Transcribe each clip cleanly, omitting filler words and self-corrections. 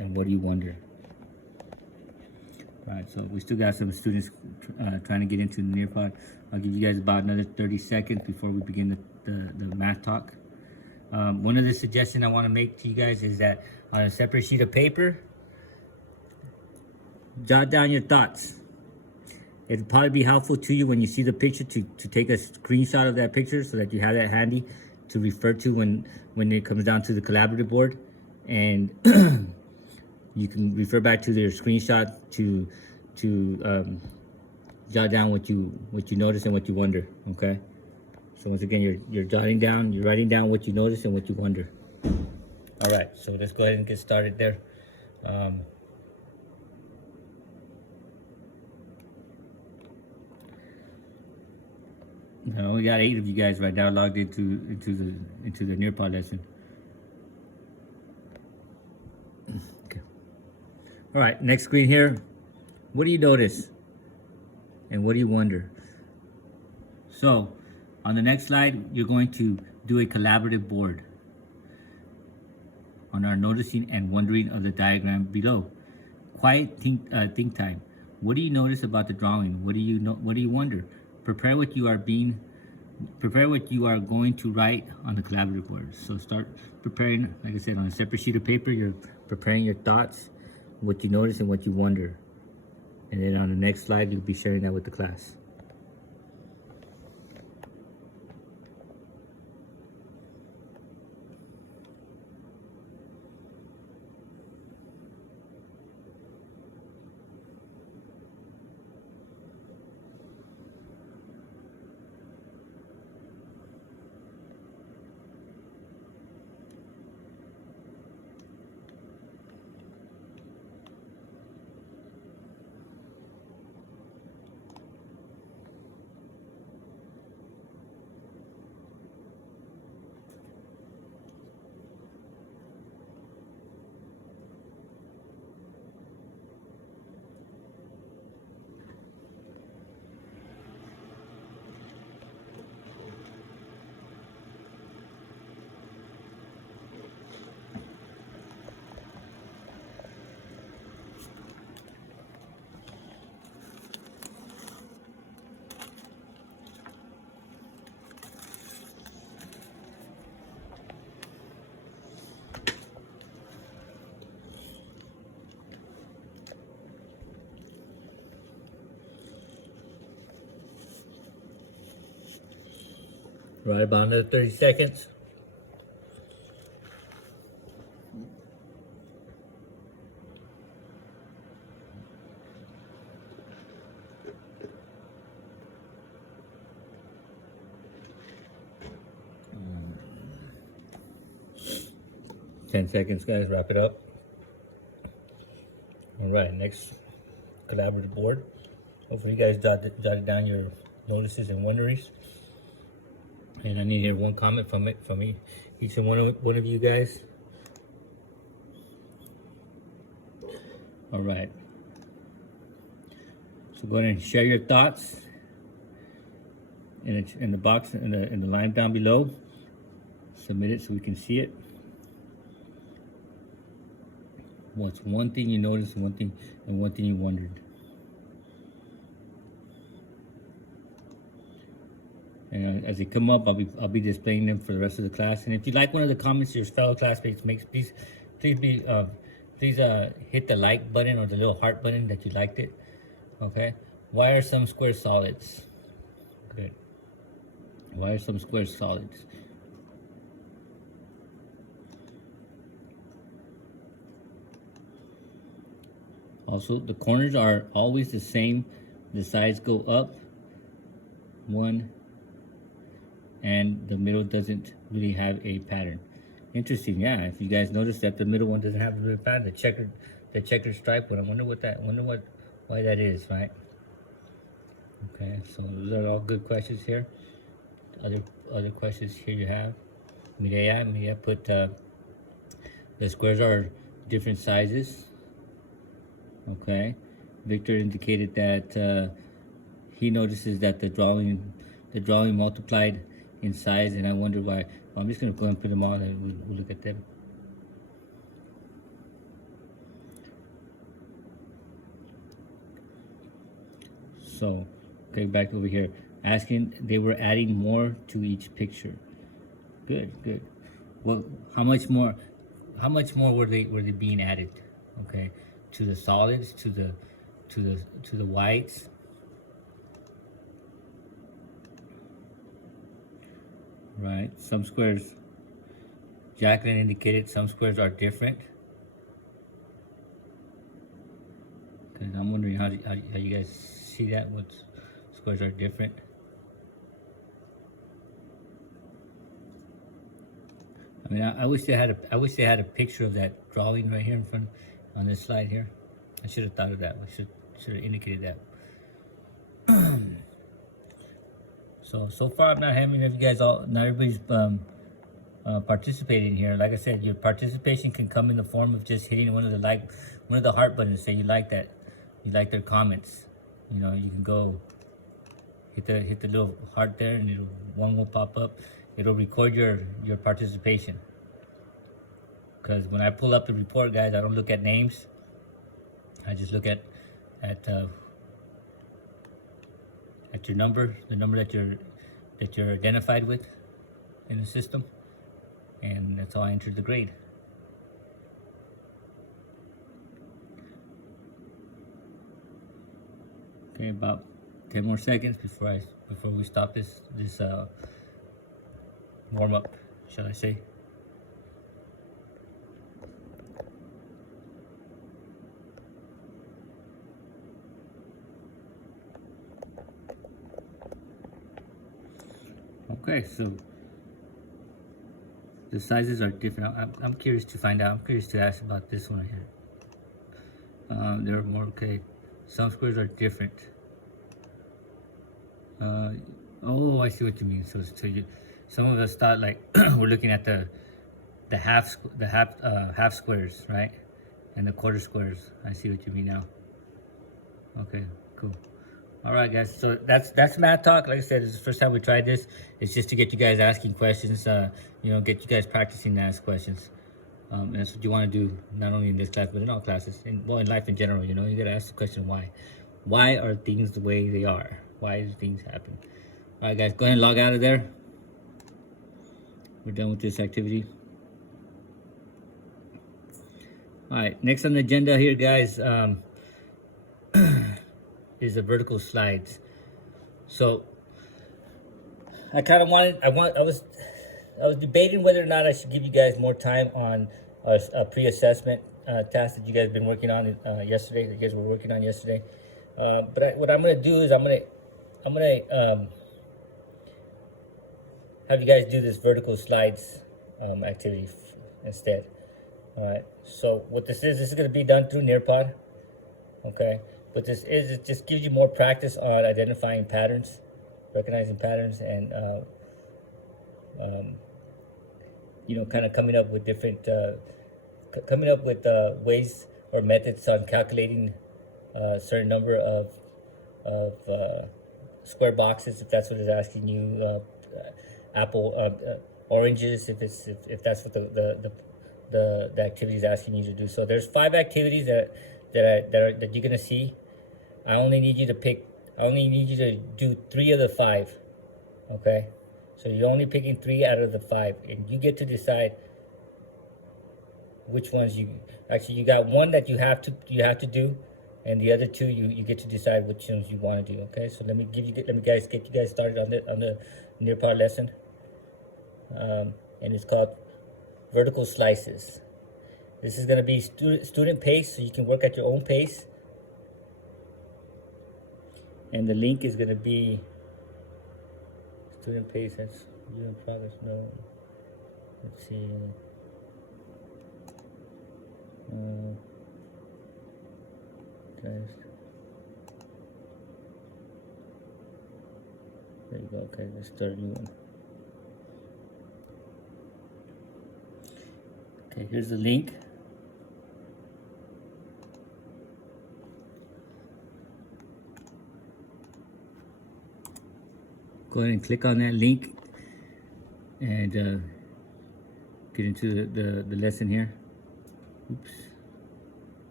and what do you wonder? All right, so we still got some students trying to get into the Nearpod. I'll give you guys about another 30 seconds before we begin the math talk. One of the suggestions I want to make to you guys is that on a separate sheet of paper, jot down your thoughts. It'll probably be helpful to you when you see the picture to take a screenshot of that picture so that you have that handy to refer to when it comes down to the collaborative board, and you can refer back to their screenshot to jot down what you notice and what you wonder. Okay, so once again, you're writing down what you notice and what you wonder. All right, so let's go ahead and get started there. Now we got 8 of you guys right now logged into the Nearpod lesson. Okay. All right, next screen here. What do you notice? And what do you wonder? So, on the next slide, you're going to do a collaborative board on our noticing and wondering of the diagram below. Quiet think time. What do you notice about the drawing? What do you wonder? Prepare what you are going to write on the collaborative board. So start preparing, like I said, on a separate sheet of paper. You're preparing your thoughts, what you notice and what you wonder. And then on the next slide, you'll be sharing that with the class. Right, about another 30 seconds. Um, 10 seconds, guys, wrap it up. All right, next collaborative board. Hopefully you guys jotted down your notices and wonderings. And I need to hear one comment from each and one of you guys. All right. So go ahead and share your thoughts in the box in the line down below. Submit it so we can see it. What's one thing you noticed, one thing you wondered? And as they come up, I'll be displaying them for the rest of the class. And if you like one of the comments your fellow classmates makes, please hit the like button or the little heart button that you liked it. Okay. Why are some squares solids? Good. Why are some squares solids? Also, the corners are always the same. The sides go up one, and the middle doesn't really have a pattern. Interesting, yeah. If you guys notice that the middle one doesn't have a real pattern, the checkered stripe one. I wonder why that is, right? Okay, so those are all good questions here. Other questions here you have. Mireya put the squares are different sizes. Okay, Victor indicated that he notices that the drawing multiplied in size, and I wonder why. Well, I'm just going to go and put them all and we'll look at them. So, okay, back over here. Asking, they were adding more to each picture. Good, good. Well, how much more? How much more were they being added? Okay, to the solids, to the whites. Right. Some squares. Jacqueline indicated some squares are different. Because I'm wondering how you guys see that. What squares are different? I mean, I wish they had a picture of that drawing right here in front on this slide here. I should have thought of that. I should have indicated that. So far I'm not having you guys all. Not everybody's participating here. Like I said, your participation can come in the form of just hitting one of the heart buttons. Say you like that, you like their comments. You know, you can go hit the little heart there, and one will pop up. It'll record your participation. Because when I pull up the report, guys, I don't look at names. I just look at your number, the number that you're identified with in the system, and that's how I entered the grade. Okay, about 10 more seconds before we stop this warm up, shall I say? Okay, so the sizes are different. I'm curious to find out. I'm curious to ask about this one here. They're more okay. Some squares are different. Oh, I see what you mean. So some of us thought like we're looking at the half squares, right, and the quarter squares. I see what you mean now. Okay, cool. All right, guys. So that's math talk. Like I said, it's the first time we tried this. It's just to get you guys asking questions. You know, get you guys practicing to ask questions. And that's what you want to do, not only in this class, but in all classes, and well, in life in general. You know, you gotta ask the question why. Why are things the way they are? Why do things happen? All right, guys, go ahead and log out of there. We're done with this activity. All right, next on the agenda here, guys, is the vertical slides. So I kind of I was debating whether or not I should give you guys more time on a pre-assessment task that you guys have been working on yesterday. That you guys were working on yesterday. But what I'm gonna do is I'm gonna have you guys do this vertical slides activity instead. All right. So what this is gonna be done through Nearpod. Okay. But it just gives you more practice on identifying patterns, recognizing patterns, and you know, kind of coming up with different, ways or methods on calculating a certain number of square boxes, if that's what it's asking you. Oranges, if that's what the activity is asking you to do. So there's 5 activities that you're gonna see. I only need you to do 3 of the 5. Okay, so you're only picking 3 out of the 5, and you get to decide which ones you got. One that you have to do, and the other 2 you get to decide which ones you want to do. Okay, so let me get you guys started on the Nearpod lesson, and it's called vertical slices. This is going to be student pace, so you can work at your own pace. And the link is going to be student pace. That's you in progress. No. Let's see. Guys. There you go. Okay, let's start a new one. Okay, here's the link. Go ahead and click on that link and get into the lesson here. Oops.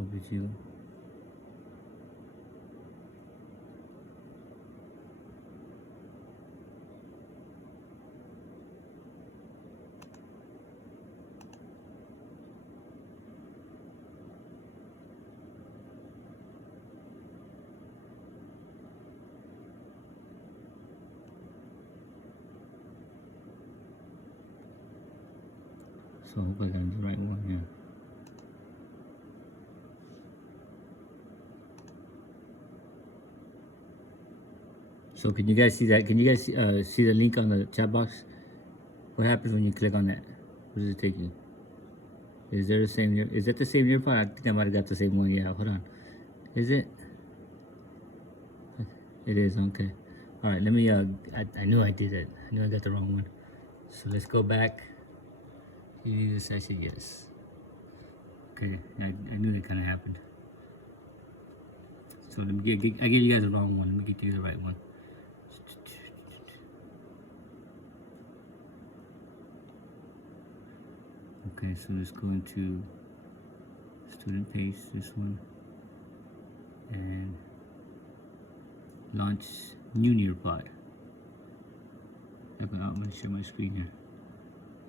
overdue. So I hope I got the right one here. So can you guys see that? Can you guys see the link on the chat box? What happens when you click on that? Where does it take you? Is there the same? Is that the same Nearpod? I think I might have got the same one. Yeah, hold on. Is it? It is, okay. All right, let me, I knew I did it. I knew I got the wrong one. So let's go back. You need a session, yes. Okay, I knew that kind of happened. So let me I gave you guys the wrong one. Let me get you the right one. Okay, so let's go into student page, this one, and launch new Nearpod. I'm going to share my screen here.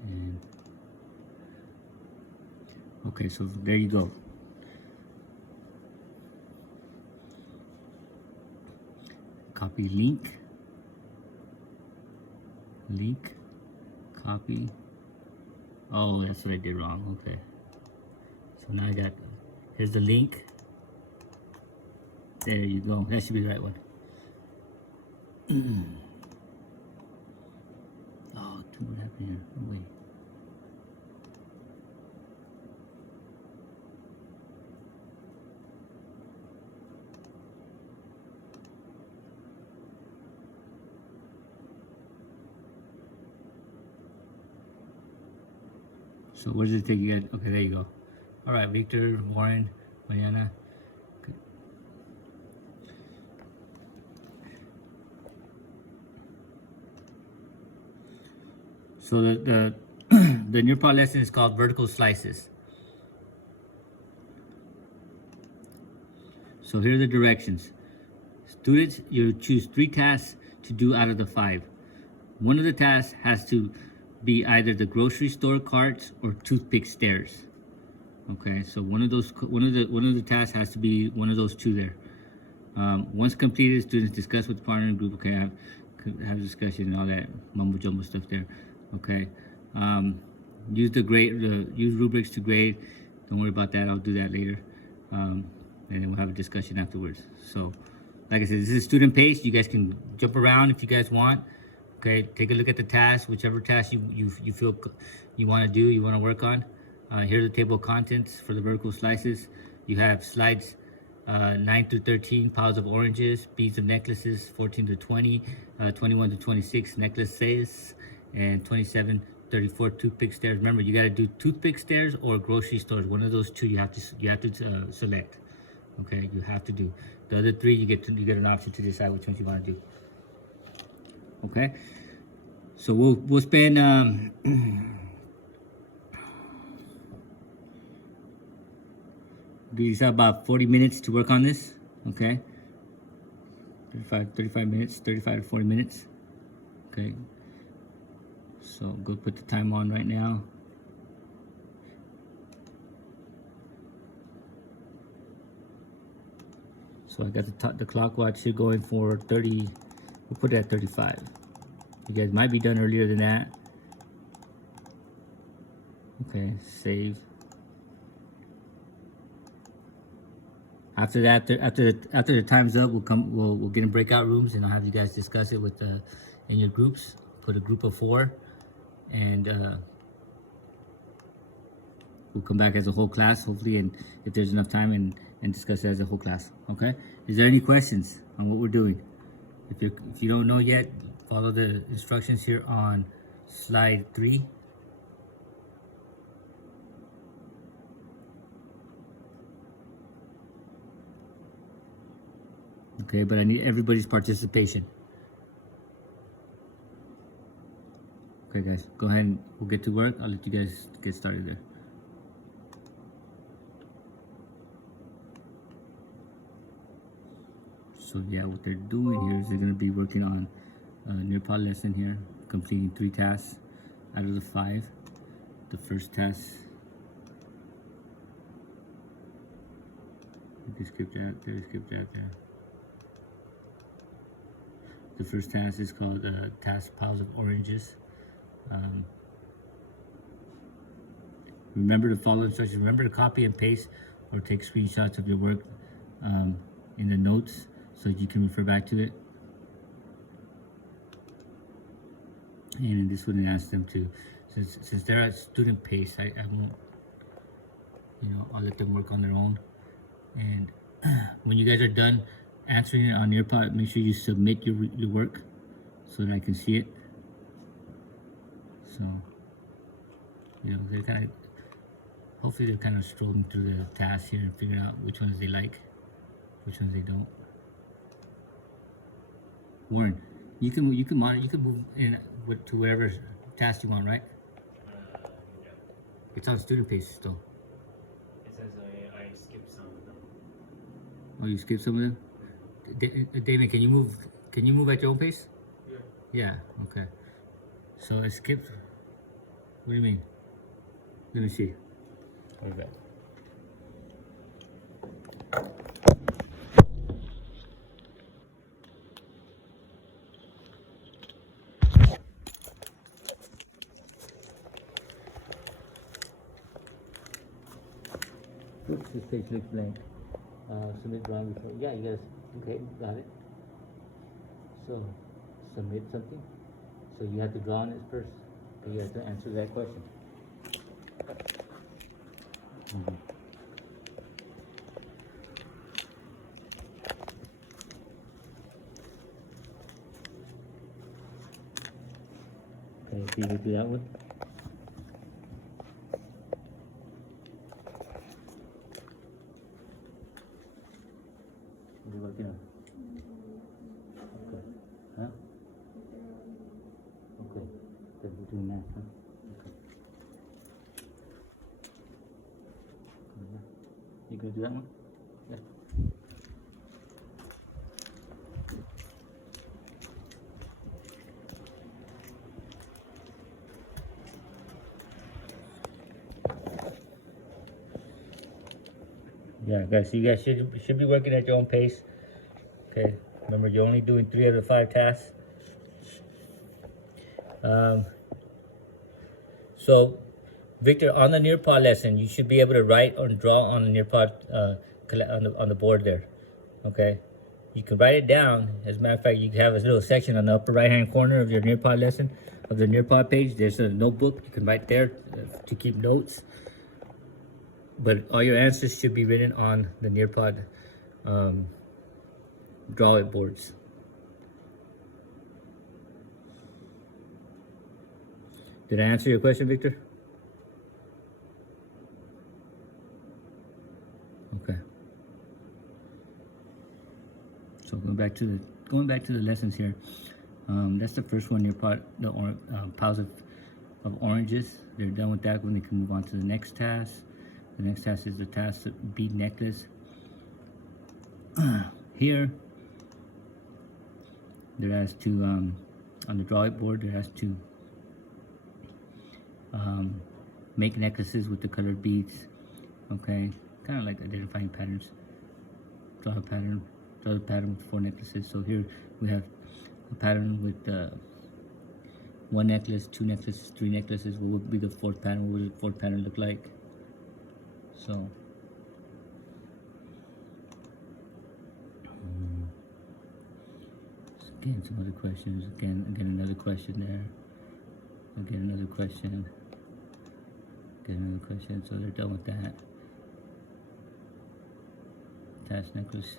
And okay, so there you go. Copy link, copy. Oh, that's what I did wrong. Okay. So now I got, here's the link. There you go. That should be the right one. Oh, what happened here? Oh, wait. So where does it take you? Okay, there you go. All right, Victor, Warren, Mariana. Okay. So the the Nearpod lesson is called vertical slices. So here are the directions. Students, you choose 3 tasks to do out of the 5. One of the tasks has to be either the grocery store carts or toothpick stairs. Okay, so one of the tasks has to be one of those 2 there. Once completed, students discuss with the partner group. Okay, have a discussion and all that mumbo jumbo stuff there. Okay, use use rubrics to grade. Don't worry about that. I'll do that later, and then we'll have a discussion afterwards. So, like I said, this is student paced. You guys can jump around if you guys want. Okay, take a look at the task, whichever task you feel you want to do, you want to work on. Here's the table of contents for the vertical slices. You have slides 9 through 13, piles of oranges, beads of necklaces, 14 to 20, 21 to 26, necklaces, and 27, 34, toothpick stairs. Remember, you got to do toothpick stairs or grocery stores. One of those 2 you have to select. Okay, you have to do. The other 3 you get an option to decide which ones you want to do. Okay, so we'll spend these about 40 minutes to work on this. Okay, 35 minutes, 35 to 40 minutes. Okay, so go put the time on right now. So I got the clock watch here going for 30. We'll put it at 35. You guys might be done earlier than that. Okay, save. After that, after the time's up, we'll get in breakout rooms, and I'll have you guys discuss it with in your groups. Put a group of 4, and we'll come back as a whole class, hopefully, and if there's enough time, and discuss it as a whole class. Okay? Is there any questions on what we're doing? If you don't know yet, follow the instructions here on slide 3. Okay, but I need everybody's participation. Okay, guys, go ahead and we'll get to work. I'll let you guys get started there. So yeah, what they're doing here is they're going to be working on a Nearpod lesson here, completing 3 tasks out of the 5. The first task, you can skip that, there. The first task is called task piles of oranges. Remember to follow instructions. Remember to copy and paste or take screenshots of your work in the notes so you can refer back to it. And in this one, I ask them to, since they're at student pace, I won't, I'll let them work on their own. And when you guys are done answering it on Nearpod, make sure you submit your work so that I can see it. So, they're kind of, hopefully they're kind of strolling through the tasks here and figuring out which ones they like, which ones they don't. Warren, you can move in to whatever task you want, right? Yeah. It's on student pace still. It says I skipped some of them. Oh, you skipped some of them? Damon, can you move at your own pace? Yeah. Yeah, okay. So I skipped. What do you mean? Let me see. What is that? Oops, this page looks blank. Submit drawing before. Yeah, you guys. Okay, got it. So, submit something. So you have to draw on it first. Okay, you have to answer that question. Okay, so you can do that one. What are you working on? Okay. Huh? Okay. Then we're doing that, huh? Okay. You gonna do that one? Yeah. Yeah, guys, you guys should be working at your own pace. Okay, remember you're only doing 3 out of 5 tasks. So, Victor, on the Nearpod lesson, you should be able to write or draw on the Nearpod on the board there. Okay, you can write it down. As a matter of fact, you have a little section on the upper right-hand corner of your Nearpod lesson, of the Nearpod page. There's a notebook you can write there to keep notes. But all your answers should be written on the Nearpod draw it boards. Did I answer your question, Victor? Okay. So going back to the lessons here. That's the first one. Nearpod, the piles of oranges. They're done with that one. They can move on to the next task. The next task is the task bead necklace. Here, there has to on the draw it board. There has to make necklaces with the colored beads. Okay, kind of like identifying patterns. Draw a pattern. Draw a pattern with 4 necklaces. So here we have a pattern with 1 necklace, 2 necklaces, 3 necklaces. What would be the 4th pattern? What would the 4th pattern look like? So again, some other questions. Again, another question there. Again, another question. Again, another question. So they're done with that. Task necklace.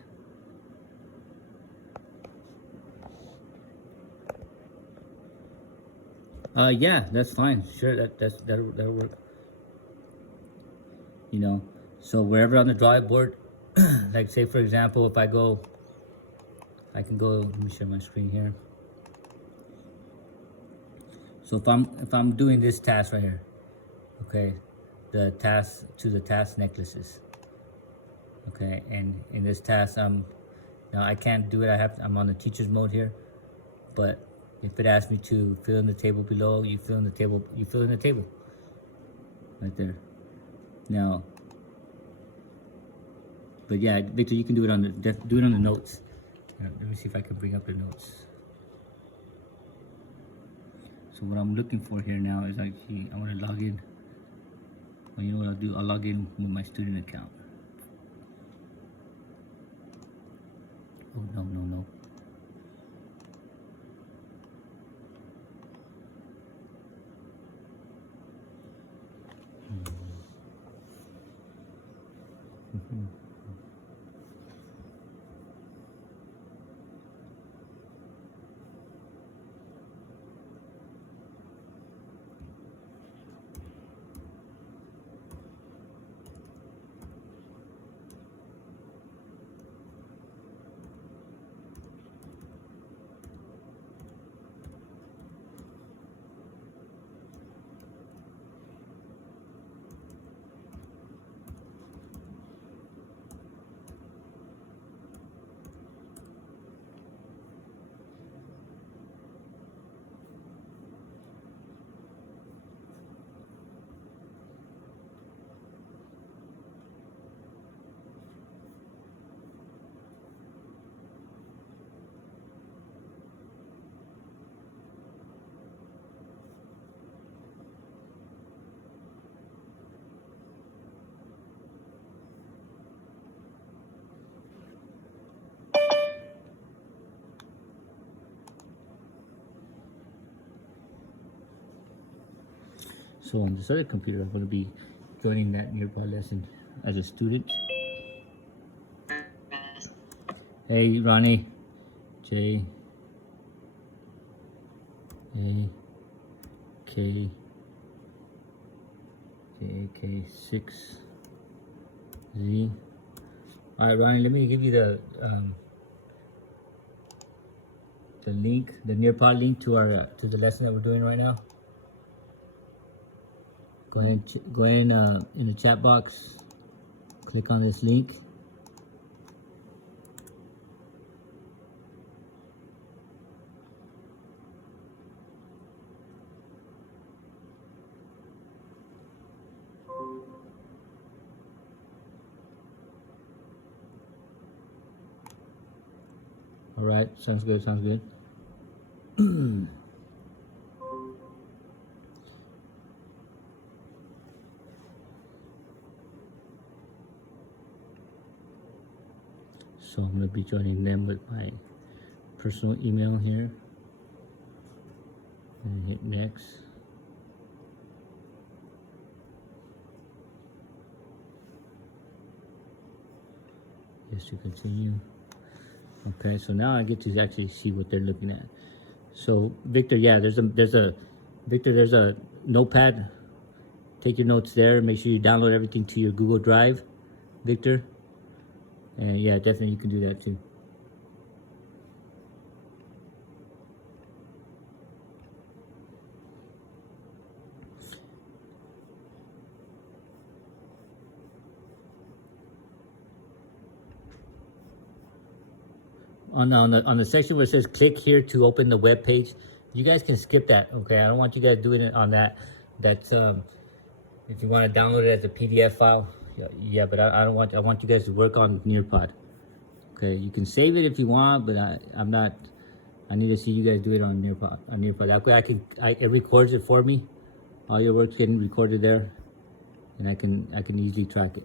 Yeah, that's fine. Sure, that'll work. You know, so wherever on the drawing board, like say for example, if I can go. Let me share my screen here. So if I'm doing this task right here, okay, the task necklaces. Okay, and in this task I'm Now I can't do it. I'm on the teacher's mode here, but if it asks me to fill in the table below, you fill in the table. You fill in the table right there. Now, but yeah, Victor, you can do it on the notes. Let me see if I can bring up the notes. So what I'm looking for here now is actually I want to log in. Well, you know what I'll do? I'll log in with my student account. Oh no. So on this other computer, I'm going to be joining that nearby lesson as a student. Hey, Ronnie, J, A, K, J, K, 6, Z. All right, Ronnie, let me give you the link, the Nearpod link to our to the lesson that we're doing right now. Go ahead in the chat box, click on this link. All right, sounds good. So I'm going to be joining them with my personal email here. And hit next. Yes, to continue. Okay, so now I get to actually see what they're looking at. So Victor, yeah, there's a notepad. Take your notes there. Make sure you download everything to your Google Drive, Victor. And yeah, definitely you can do that too. On the section where it says click here to open the web page, you guys can skip that. Okay, I don't want you guys doing it on that. That's if you want to download it as a PDF file, yeah, but I don't want. I want you guys to work on Nearpod. Okay, you can save it if you want, but I'm not. I need to see you guys do it on Nearpod. That way it records it for me. All your work's getting recorded there, and I can easily track it.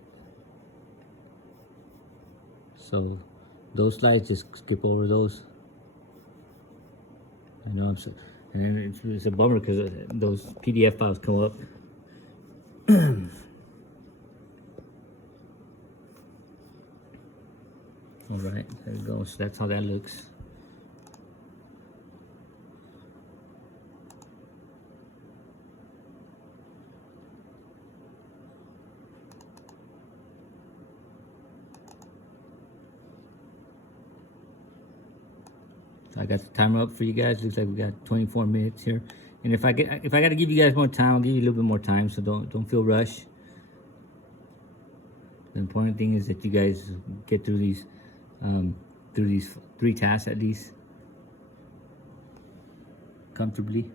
So those slides, just skip over those. I know I'm so, and then it's a bummer because those PDF files come up. All right, there you go. So that's how that looks. So I got the timer up for you guys. Looks like we got 24 minutes here. And if I got to give you guys more time, I'll give you a little bit more time. So don't feel rushed. The important thing is that you guys get through these through these 3 tasks at least comfortably.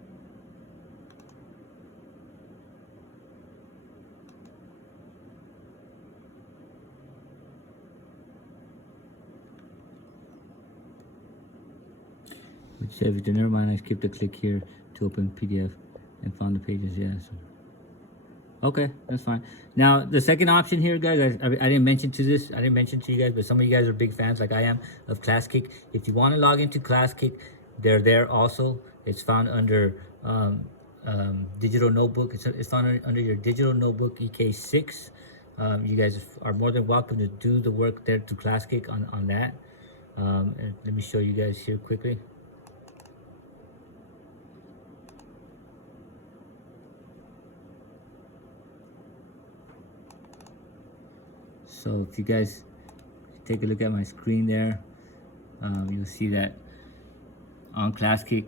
Which says, never mind, I skipped a click here to open PDF and found the pages. Yeah. So. Okay, that's fine. Now the second option here, guys, I didn't mention to this. I didn't mention to you guys, but some of you guys are big fans, like I am, of ClassKick. If you want to log into ClassKick, they're there also. It's found under Digital Notebook. It's found under your Digital Notebook EK6. You guys are more than welcome to do the work there to ClassKick on that. And let me show you guys here quickly. So if you guys take a look at my screen there, you'll see that on ClassKick,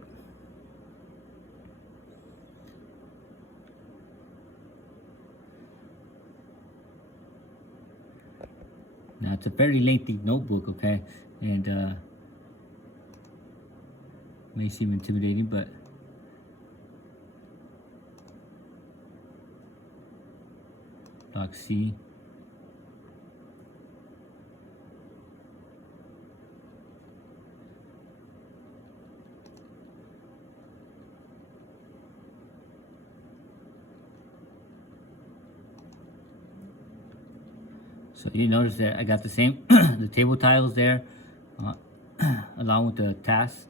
now it's a fairly lengthy notebook, okay, and may seem intimidating, but Doc C. So you notice that I got the same the table tiles there, along with the tasks.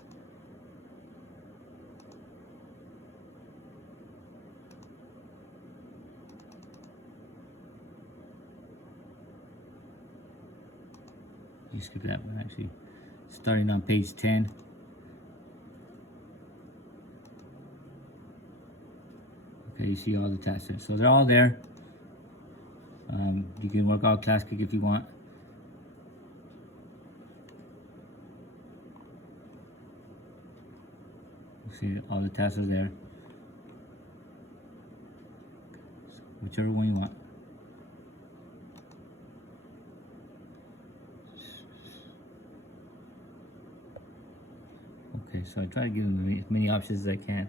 You skip that one actually. Starting on page 10. Okay, you see all the tasks there. So they're all there. You can work out ClassKick if you want. See, all the tasks are there. So whichever one you want. Okay, so I try to give them as many options as I can.